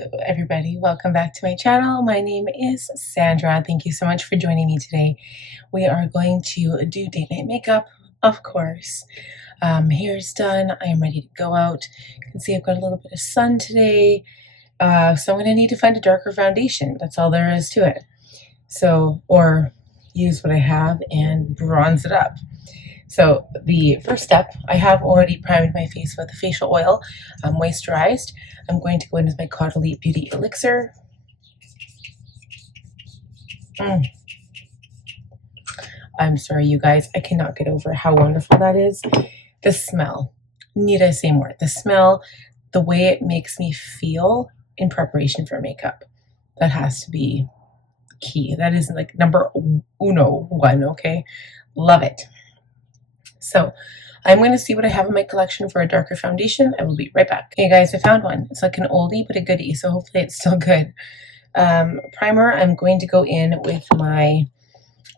Hello everybody, welcome back to my channel. My name is Sandra. Thank you so much for joining me today. We are going to do date night makeup, of course. Hair's done. I am ready to go out. You can see I've got a little bit of sun today. So I'm going to need to find a darker foundation. That's all there is to it. So, or use what I have and bronze it up. So the first step, I have already primed my face with a facial oil. I'm moisturized. I'm going to go in with my Caudalie Beauty Elixir. I'm sorry, you guys. I cannot get over how wonderful that is. The smell. Need I say more? The smell, the way it makes me feel in preparation for makeup. That has to be key. That is like number one, okay? Love it. So I'm going to see what I have in my collection for a darker foundation. I will be right back. Okay guys, I found one. It's like an oldie but a goodie, so hopefully it's still good. Primer, I'm going to go in with my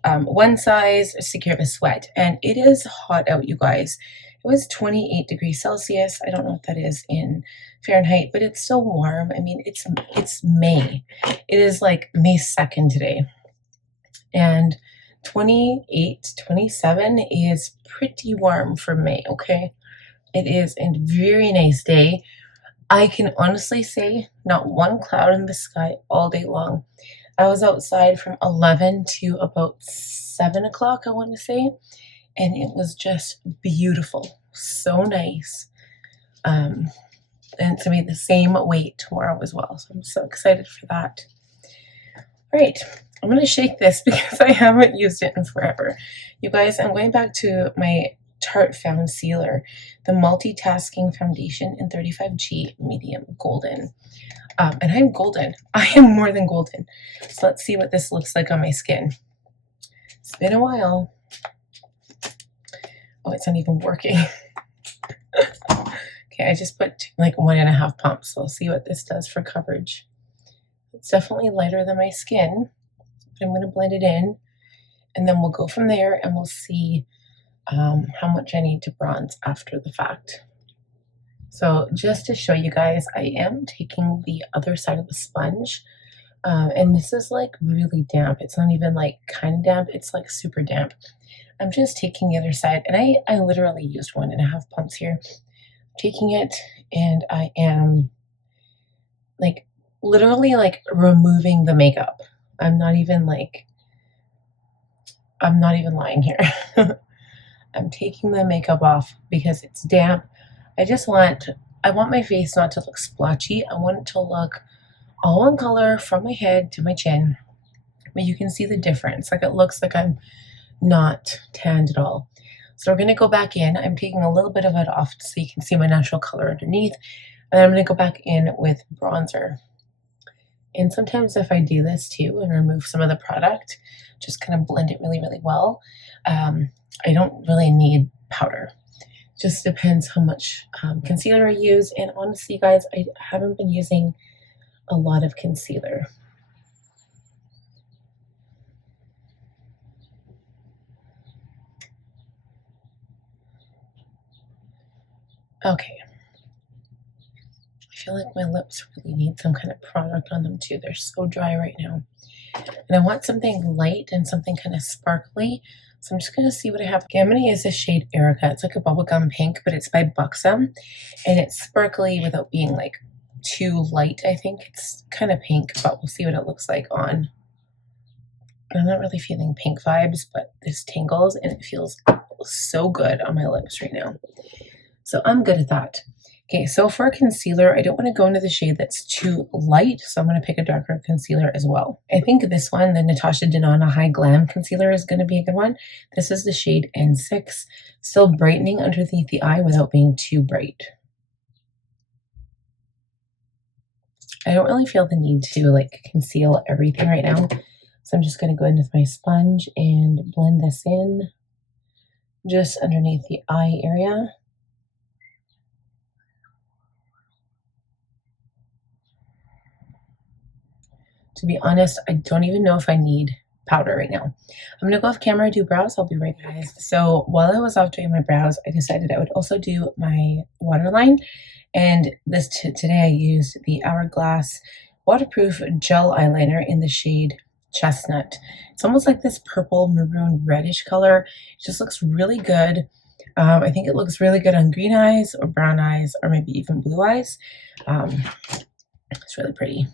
One Size Secure the Sweat. And it is hot out, you guys. It was 28 degrees Celsius. I don't know what that is in Fahrenheit, but it's still warm. I mean, it's May. It is like May 2nd today. And 28, 27 is pretty warm for May, okay? It is a very nice day. I can honestly say not one cloud in the sky all day long. I was outside from 11 to about 7 o'clock, I want to say, and it was just beautiful. So nice. And it's going to be the same weight tomorrow as well, so I'm so excited for that. All right. I'm going to shake this because I haven't used it in forever. You guys, I'm going back to my Tarte Foundcealer, the multitasking foundation in 35G medium golden. And I'm golden. I am more than golden. So let's see what this looks like on my skin. It's been a while. Oh, it's not even working. Okay, I just put like 1.5 pumps. So I'll see what this does for coverage. It's definitely lighter than my skin. I'm going to blend it in, and then we'll go from there and we'll see how much I need to bronze after the fact. So just to show you guys, I am taking the other side of the sponge, and this is like really damp. It's not even like kind of damp, it's like super damp. I'm just taking the other side, and I literally used 1.5 pumps here. I'm taking it, and I am like literally like removing the makeup. I'm not even lying here. I'm taking the makeup off because it's damp. I want my face not to look splotchy. I want it to look all one color from my head to my chin. But you can see the difference. Like it looks like I'm not tanned at all. So we're going to go back in. I'm taking a little bit of it off so you can see my natural color underneath. And I'm going to go back in with bronzer. And sometimes if I do this too and remove some of the product, just kind of blend it really, really well, I don't really need powder. Just depends how much concealer I use. And honestly, guys, I haven't been using a lot of concealer. Okay. I feel like my lips really need some kind of product on them too. They're so dry right now. And I want something light and something kind of sparkly. So I'm just going to see what I have. Okay, I'm going to use this shade Erica. It's like a bubblegum pink, but it's by Buxom. And it's sparkly without being like too light, I think. It's kind of pink, but we'll see what it looks like on. I'm not really feeling pink vibes, but this tingles and it feels so good on my lips right now. So I'm good at that. Okay, so for concealer, I don't want to go into the shade that's too light, so I'm going to pick a darker concealer as well. I think this one, the Natasha Denona HY-Glam concealer, is going to be a good one. This is the shade N6, still brightening underneath the eye without being too bright. I don't really feel the need to like conceal everything right now, so I'm just going to go in with my sponge and blend this in just underneath the eye area. To be honest, I don't even know if I need powder right now. I'm gonna go off camera and do brows. I'll be right back, guys. So while I was off doing my brows, I decided I would also do my waterline. And today I used the Hourglass waterproof gel eyeliner in the shade Chestnut. It's almost like this purple maroon reddish color. It just looks really good. I think it looks really good on green eyes or brown eyes or maybe even blue eyes. It's really pretty.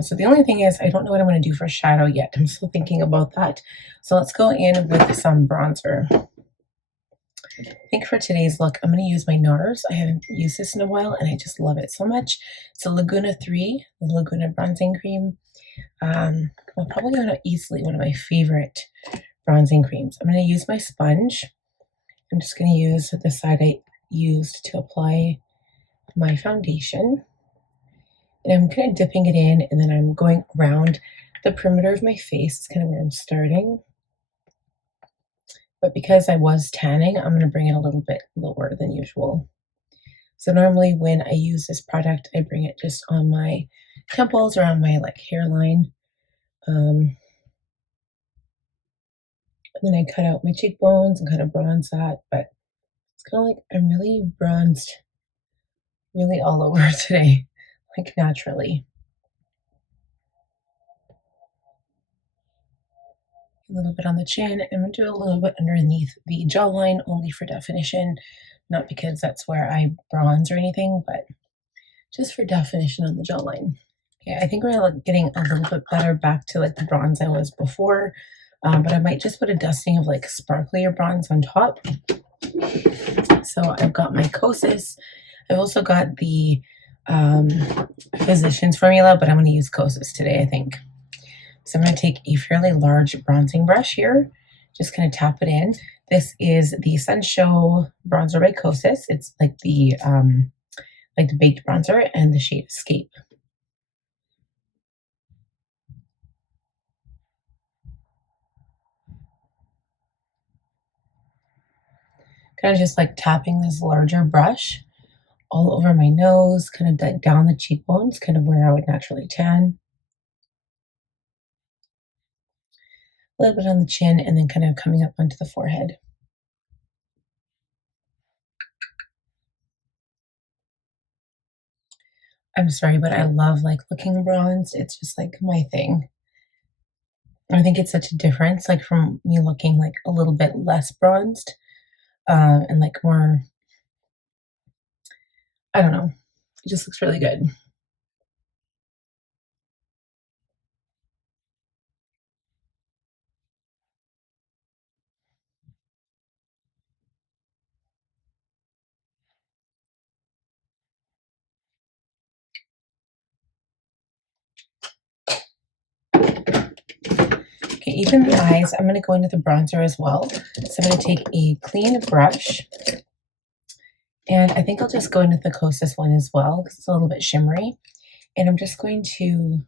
So the only thing is I don't know what I'm going to do for shadow yet. I'm still thinking about that. So let's go in with some bronzer. I think for today's look, I'm going to use my Nars. I haven't used this in a while and I just love it so much. It's a Laguna 3, the Laguna bronzing cream. Well, probably easily one of my favorite bronzing creams. I'm going to use my sponge. I'm just going to use the side I used to apply my foundation. And I'm kind of dipping it in and then I'm going around the perimeter of my face. It's kind of where I'm starting. But because I was tanning, I'm going to bring it a little bit lower than usual. So normally when I use this product, I bring it just on my temples or on my hairline. And then I cut out my cheekbones and kind of bronze that. But it's kind of like I'm really bronzed really all over today, naturally. A little bit on the chin. I'm going to do a little bit underneath the jawline only for definition. Not because that's where I bronze or anything, but just for definition on the jawline. Yeah, I think we're getting a little bit better back to the bronze I was before, but I might just put a dusting of sparklier bronze on top. So I've got my Kosas. I've also got the Physicians formula, but I'm going to use Kosas today, I think. So I'm going to take a fairly large bronzing brush here, just kind of tap it in. This is the Sun Show bronzer by Kosas. It's like the baked bronzer and the shade Escape. Kind of just tapping this larger brush all over my nose, kind of down the cheekbones, kind of where I would naturally tan. A little bit on the chin and then kind of coming up onto the forehead. I'm sorry, but I love looking bronzed. It's just my thing. I think it's such a difference from me looking a little bit less bronzed and more, I don't know, it just looks really good. Okay, even the eyes, I'm going to go into the bronzer as well. So I'm going to take a clean brush. And I think I'll just go into the Kosas one as well because it's a little bit shimmery. And I'm just going to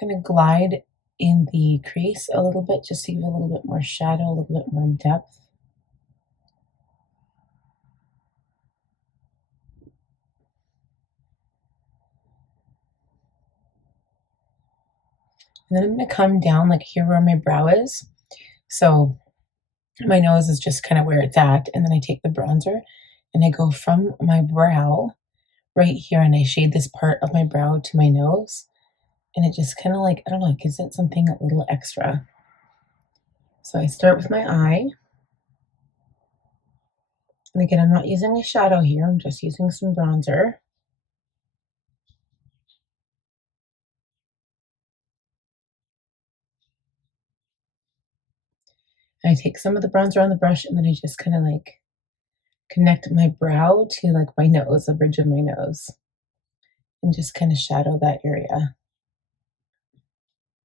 kind of glide in the crease a little bit just to give a little bit more shadow, a little bit more depth. And then I'm going to come down here where my brow is. So my nose is just kind of where it's at. And then I take the bronzer and I go from my brow right here and I shade this part of my brow to my nose. And it just kind of I don't know, it gives it something a little extra. So I start with my eye. And again, I'm not using a shadow here. I'm just using some bronzer. And I take some of the bronzer on the brush and then I just kind of connect my brow to my nose, the bridge of my nose. And just kind of shadow that area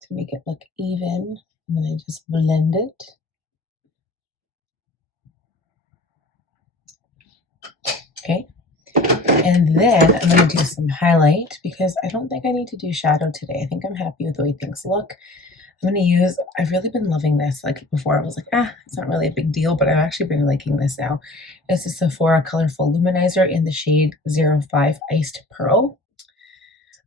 to make it look even. And then I just blend it. Okay. And then I'm going to do some highlight because I don't think I need to do shadow today. I think I'm happy with the way things look. I'm going to use, I've really been loving this. Before I was it's not really a big deal, but I've actually been liking this now. It's a Sephora Colourful Luminizer in the shade 05 Iced Pearl.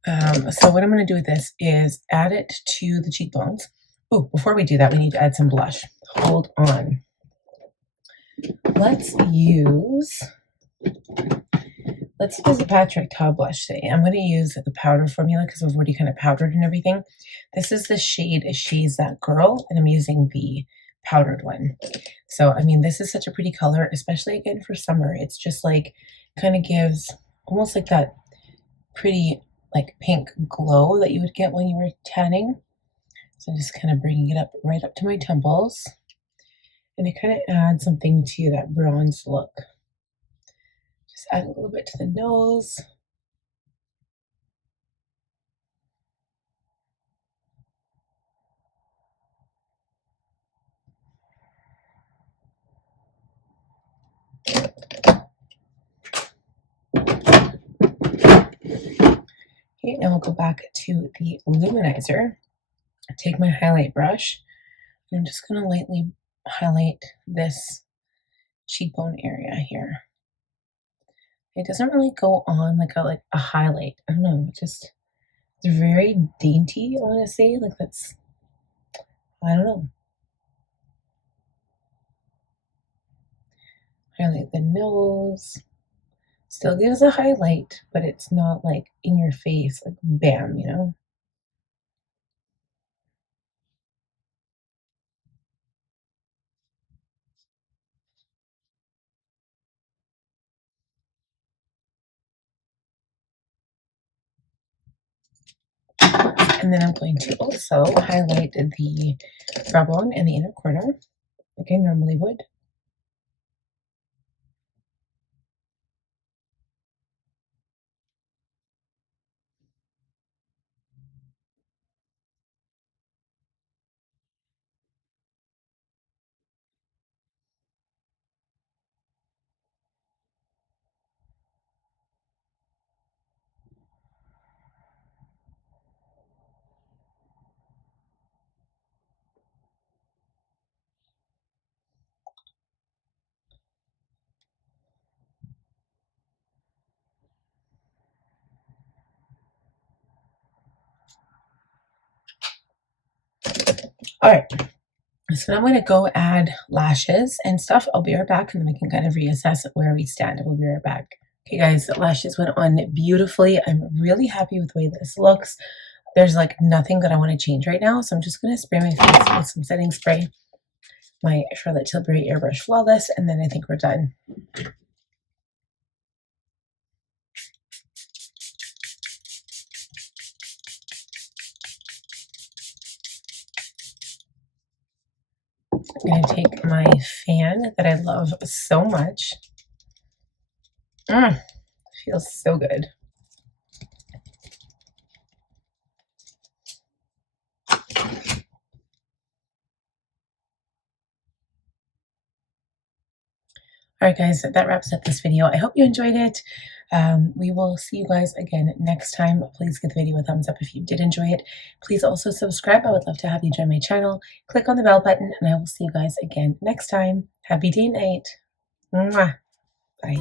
So what I'm going to do with this is add it to the cheekbones. Oh, before we do that, we need to add some blush. Hold on. Let's use the Patric Top Blush today. I'm going to use the powder formula because I've already kind of powdered and everything. This is the shade She's That Girl, and I'm using the powdered one. So, I mean, this is such a pretty color, especially again for summer. It's just like, kind of gives almost like that pretty like pink glow that you would get when you were tanning. So I'm just kind of bringing it up right up to my temples. And it kind of adds something to that bronze look. Just add a little bit to the nose. Okay, now we'll go back to the Luminizer. Take my highlight brush. And I'm just going to lightly highlight this cheekbone area here. It doesn't really go on like a highlight. I don't know, it's very dainty, I want to say. Like that's, I don't know. Highlight the nose. Still gives a highlight, but it's not like in your face, like bam, you know? And then I'm going to also highlight the brow bone in the inner corner, like I normally would. All right, so now I'm going to go add lashes and stuff. I'll be right back, and then we can kind of reassess where we stand. We'll be right back. Okay, guys, the lashes went on beautifully. I'm really happy with the way this looks. There's like nothing that I want to change right now, so I'm just going to spray my face with some setting spray, my Charlotte Tilbury Airbrush Flawless, and then I think we're done. I'm going to take my fan that I love so much. Feels so good. All right, guys, that wraps up this video. I hope you enjoyed it. We will see you guys again next time. Please give the video a thumbs up if you did enjoy it. Please also subscribe. I would love to have you join my channel. Click on the bell button, and I will see you guys again next time. Happy day night. Mwah. Bye.